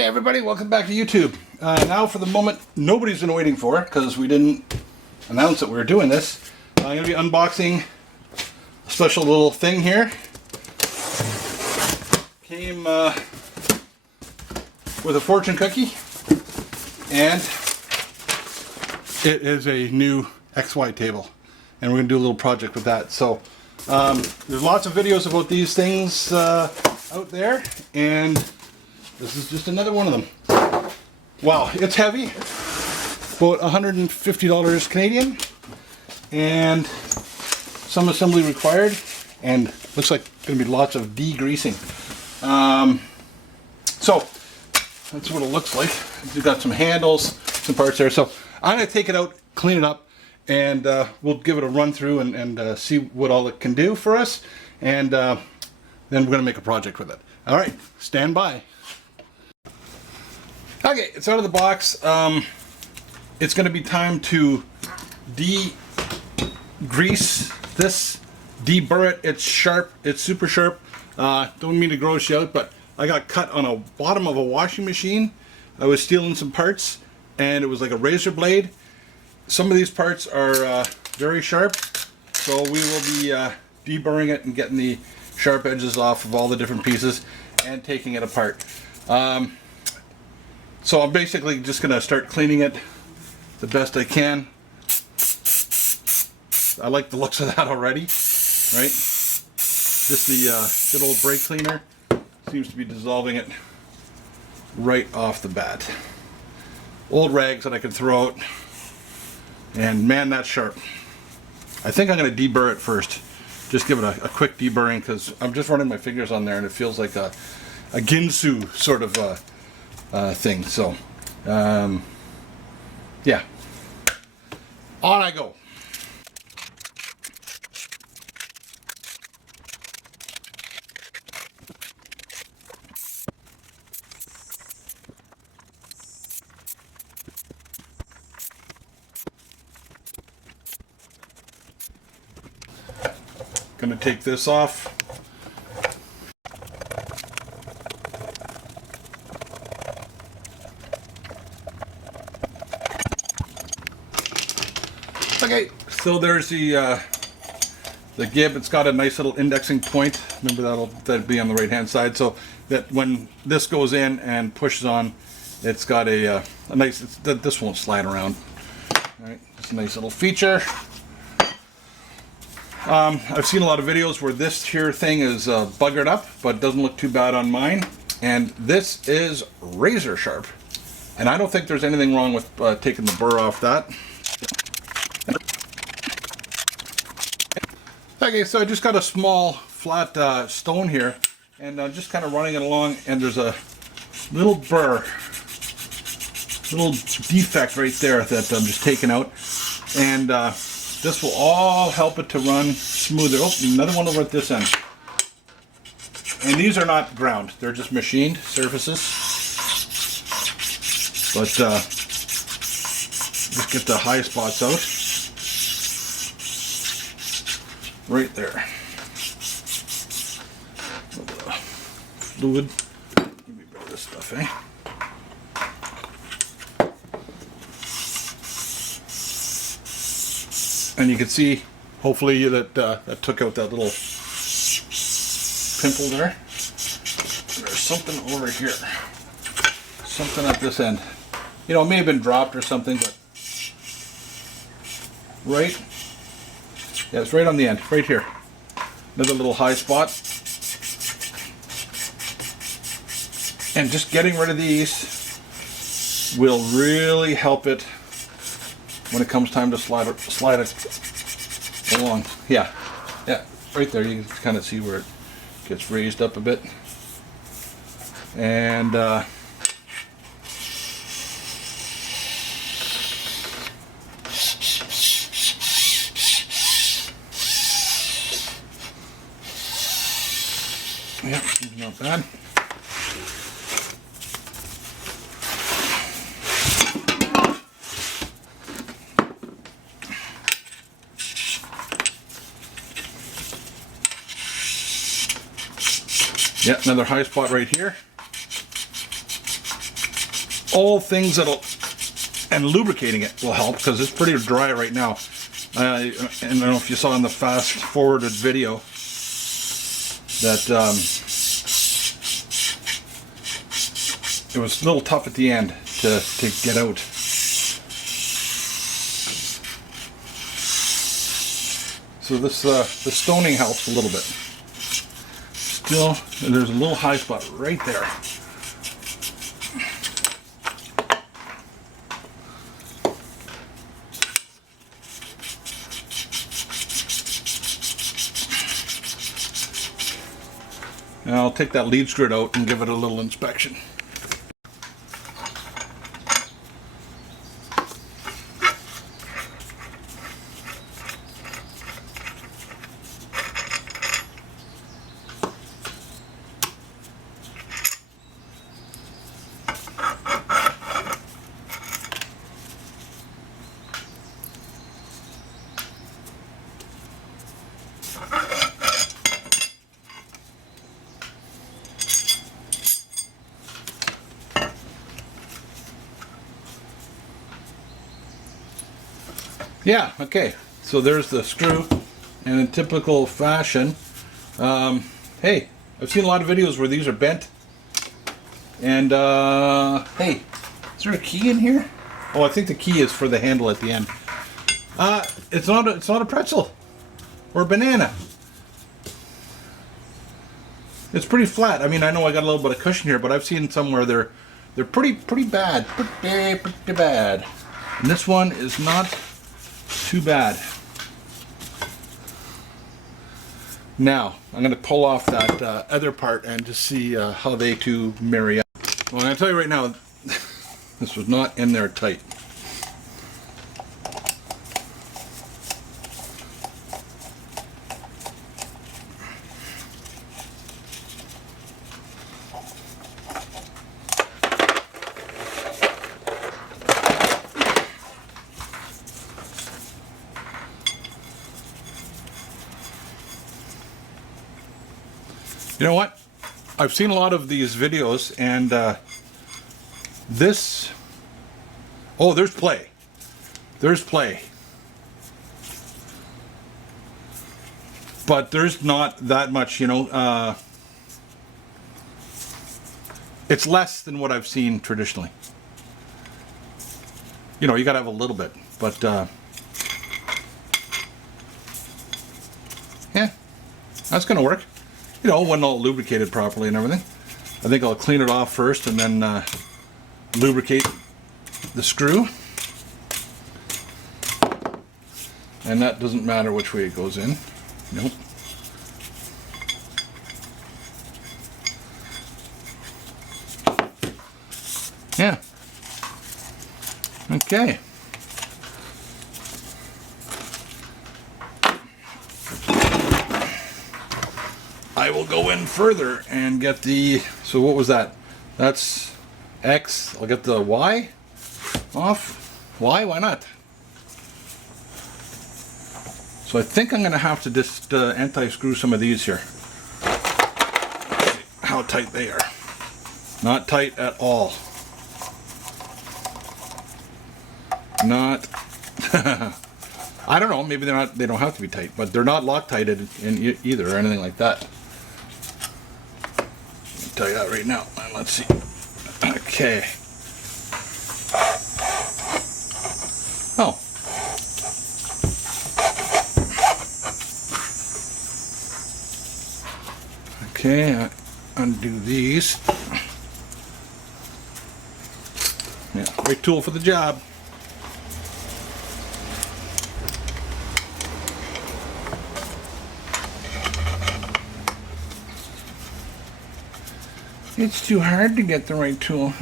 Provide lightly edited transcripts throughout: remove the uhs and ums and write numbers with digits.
Hey everybody, welcome back to YouTube. Now for the moment nobody's been waiting for, because we didn't announce that we were doing this. I'm going to be unboxing a special little thing here. Came with a fortune cookie, and it is a new XY table, and we're going to do a little project with that. So there's lots of videos about these things out there, and this is just another one of them. Wow, it's heavy, about $150 Canadian, and some assembly required, and looks like going to be lots of degreasing. So that's what it looks like. We've got some handles, some parts there. So I'm going to take it out, clean it up, and we'll give it a run through and see what all it can do for us, and then we're going to make a project with it. All right, stand by. Okay, it's out of the box. It's going to be time to de-grease this, deburr it. It's sharp. It's super sharp. Don't mean to gross you out, but I got cut on a bottom of a washing machine. I was stealing some parts, and it was like a razor blade. Some of these parts are very sharp, so we will be deburring it and getting the sharp edges off of all the different pieces and taking it apart. So I'm basically just going to start cleaning it the best I can. I like the looks of that already, right? Just the good old brake cleaner seems to be dissolving it right off the bat. Old rags that I can throw out, and man, that's sharp. I think I'm going to deburr it first. Just give it a quick deburring, because I'm just running my fingers on there and it feels like a Ginsu sort of thing. So yeah, on I go. Gonna take this off. Okay, so there's the gib. It's got a nice little indexing point. Remember, that'll be on the right hand side, so that when this goes in and pushes on, it's got a nice. This won't slide around. All right, it's a nice little feature. I've seen a lot of videos where this here thing is buggered up, but it doesn't look too bad on mine. And this is razor sharp, and I don't think there's anything wrong with taking the burr off that. Okay, so I just got a small flat stone here, and I'm just kind of running it along, and there's a little burr, little defect right there that I'm just taking out, and this will all help it to run smoother. Oh, another one over at this end. And these are not ground, they're just machined surfaces. But just get the high spots out. Right there. Fluid. Let me grab this stuff, eh? And you can see, hopefully, that that took out that little pimple there. There's something over here. Something at this end. You know, it may have been dropped or something, but right. Yeah, it's right on the end, right here. Another little high spot. And just getting rid of these will really help it when it comes time to slide it along. Yeah, right there. You can kind of see where it gets raised up a bit. And yeah, not bad. Yeah, another high spot right here. all things that'll, and lubricating it will help because it's pretty dry right now. And I don't know if you saw in the fast forwarded video that it was a little tough at the end to get out. So this the stoning helps a little bit. Still, there's a little high spot right there. Now I'll take that lead skirt out and give it a little inspection. Yeah, okay, so there's the screw, and in typical fashion, hey, I've seen a lot of videos where these are bent, and hey, is there a key in here? Oh, I think the key is for the handle at the end. It's not a pretzel or a banana. It's pretty flat. I mean, I know I got a little bit of cushion here, but I've seen some where they're pretty bad, pretty bad, and this one is not too bad. Now I'm going to pull off that other part and just see how they two marry up. Well, I'm going to tell you right now, this was not in there tight. You know what? I've seen a lot of these videos, and this... Oh, there's play. There's play. But there's not that much, you know. It's less than what I've seen traditionally. You know, you gotta have a little bit, but yeah, that's gonna work. You know, when all lubricated properly and everything. I think I'll clean it off first and then lubricate the screw. And that doesn't matter which way it goes in. Nope. Yeah. Okay. I will go in further and get the, so what was that? That's X. I'll get the Y off. Y? Why not? So I think I'm going to have to just anti-screw some of these here. How tight they are. Not tight at all. Not. I don't know. Maybe they're not. They don't have to be tight, but they're not Loctited in either or anything like that. I'll tell you that right now. Let's see. Okay. Oh. Okay. Undo these. Yeah. Great tool for the job. It's too hard to get the right tool.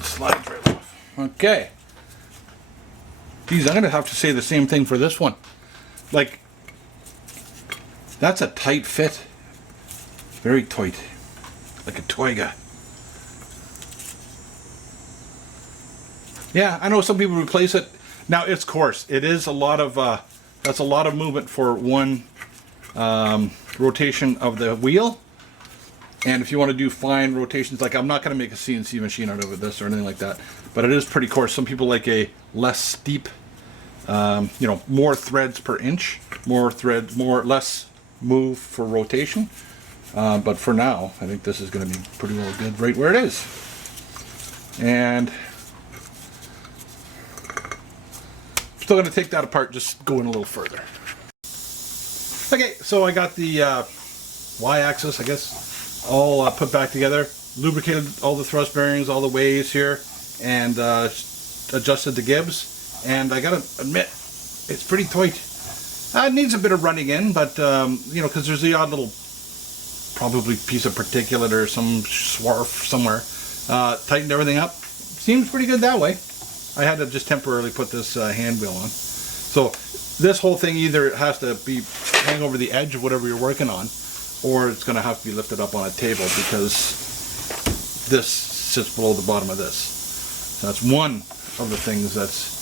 Slides right off. Okay. Geez, I'm going to have to say the same thing for this one. Like, that's a tight fit. Very tight. Like a toiga. Yeah, I know some people replace it. Now it's coarse. It is a lot of, that's a lot of movement for one rotation of the wheel. And if you want to do fine rotations, like I'm not going to make a CNC machine out of this or anything like that, but it is pretty coarse. Some people like a less steep, you know, more threads per inch, less move for rotation. But for now, I think this is going to be pretty well good right where it is. And still going to take that apart, just going a little further. Okay, so I got the Y-axis, I guess, all put back together, lubricated all the thrust bearings, all the ways here, and adjusted the gibs. And I gotta admit, it's pretty tight. It needs a bit of running in, but you know, because there's the odd little, probably piece of particulate or some swarf somewhere. Tightened everything up. Seems pretty good that way. I had to just temporarily put this hand wheel on. So this whole thing either has to be hang over the edge of whatever you're working on, or it's going to have to be lifted up on a table because this sits below the bottom of this. So that's one of the things that's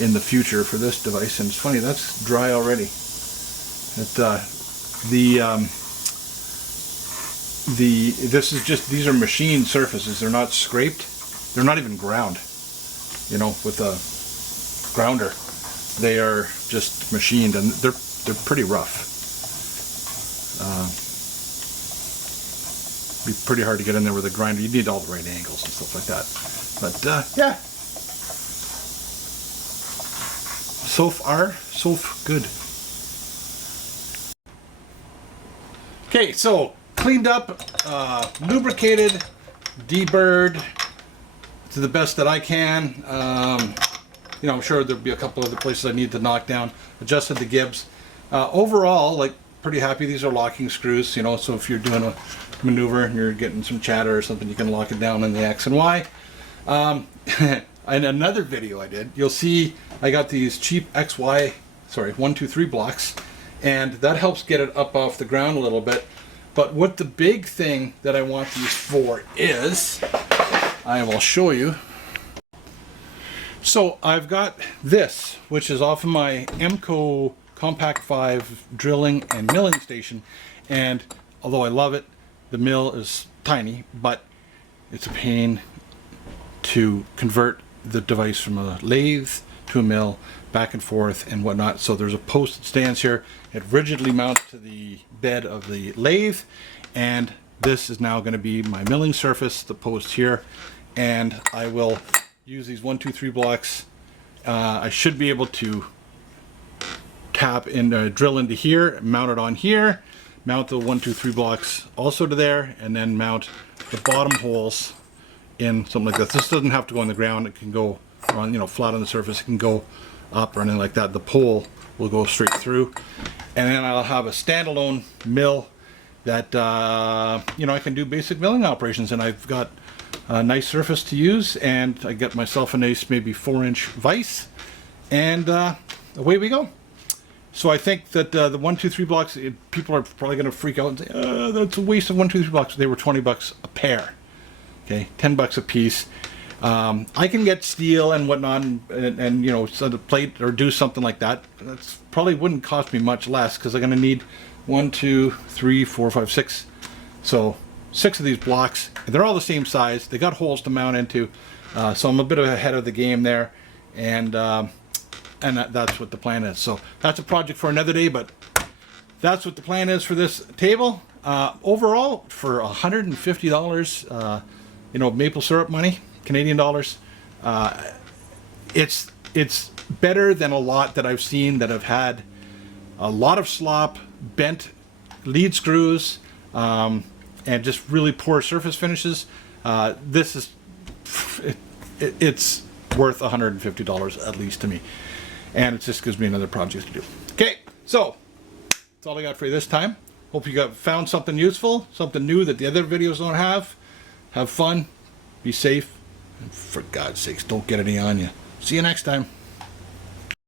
in the future for this device. And it's funny, that's dry already. This is just, these are machined surfaces. They're not scraped. They're not even ground, you know, with a grounder. They are just machined, and they're pretty rough. Be pretty hard to get in there with a grinder. You need all the right angles and stuff like that. But yeah, so far so good. Okay, so cleaned up, lubricated, deburred to the best that I can. You know, I'm sure there'll be a couple other places I need to knock down. Adjusted the gibs. Overall, like, pretty happy. These are locking screws, you know, so if you're doing a maneuver and you're getting some chatter or something, you can lock it down in the X and Y. In another video I did, you'll see I got these cheap 1, 2, 3 blocks, and that helps get it up off the ground a little bit. But what the big thing that I want these for is, I will show you. So I've got this, which is off of my MCO Compact 5 drilling and milling station, and although I love it, the mill is tiny, but it's a pain to convert the device from a lathe to a mill, back and forth and whatnot. So there's a post that stands here. It rigidly mounts to the bed of the lathe, and this is now going to be my milling surface, the post here, and I will use these 1, 2, 3 blocks. I should be able to drill into here, mount it on here, mount the 1, 2, 3 blocks also to there, and then mount the bottom holes in something like this. This doesn't have to go on the ground. It can go on, you know, flat on the surface. It can go up or anything like that. The pole will go straight through, and then I'll have a standalone mill that you know, I can do basic milling operations, and I've got a nice surface to use, and I get myself a nice maybe 4-inch vise, and away we go. So I think that the 1, 2, 3 blocks, people are probably going to freak out and say, that's a waste of 1, 2, 3 blocks. They were $20 a pair. Okay, $10 a piece. I can get steel and whatnot, and you know, set a plate or do something like that. That's probably wouldn't cost me much less, because I'm going to need 1, 2, 3, 4, 5, 6. So 6 of these blocks. They're all the same size. They got holes to mount into, so I'm a bit ahead of the game there, and that's what the plan is. So that's a project for another day, but that's what the plan is for this table. Overall, for $150, you know, maple syrup money, Canadian dollars, it's better than a lot that I've seen that have had a lot of slop, bent lead screws, and just really poor surface finishes. This is, it's worth $150 at least to me, and it just gives me another project to do. Okay, so that's all I got for you this time. Hope you found something useful, something new that the other videos don't have. Have fun, be safe, and for God's sakes, don't get any on you. See you next time.